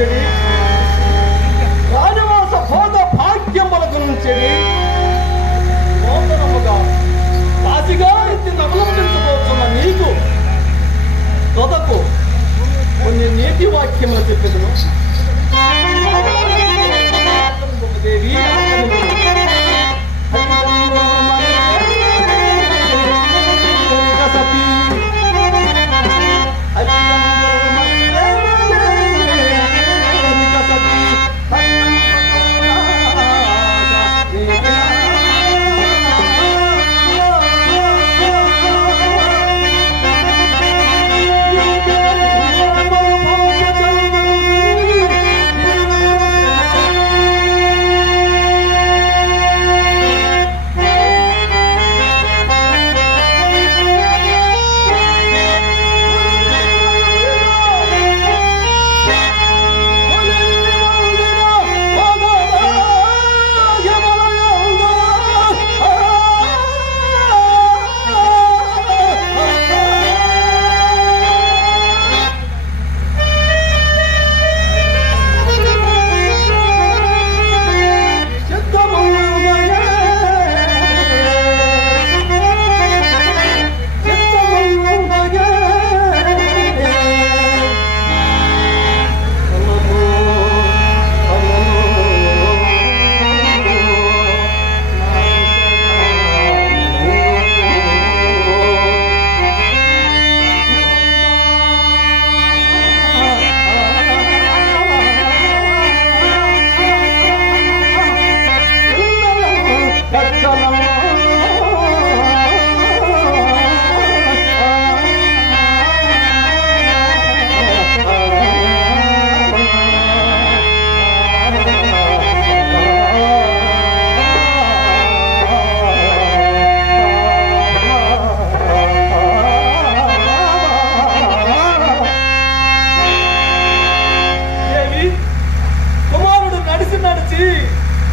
గురించెడి రాజవాస భోగ భాగ్యముల గురించెడి నూతనముగా కాశీగా ఎత్తి అవలంబించుకోవచ్చున్న నీకు తొదకు కొన్ని నీతి వాక్యములు చెప్పేదను దేవి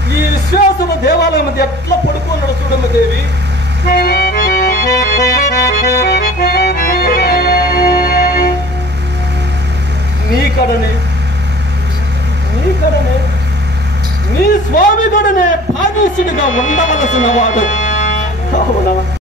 ఈ విశ్వాసమ దేవాలయం మధ్య ఎట్లా పడుకున్నాడు చూడమ్మ దేవి నీ కడనే నీ స్వామి కడనే భాగీసుడిగా ఉండవలసిన వాడు కావున